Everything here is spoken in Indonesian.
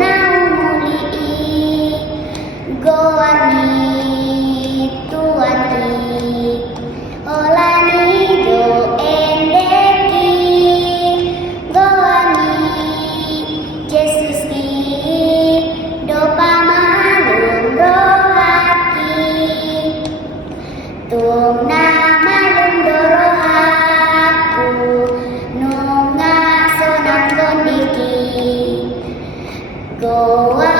naumuli goani tuati olani do endeki goani Yesuski do pamalum rohaki tung namalum do rohaku nunga sonang gondiki goa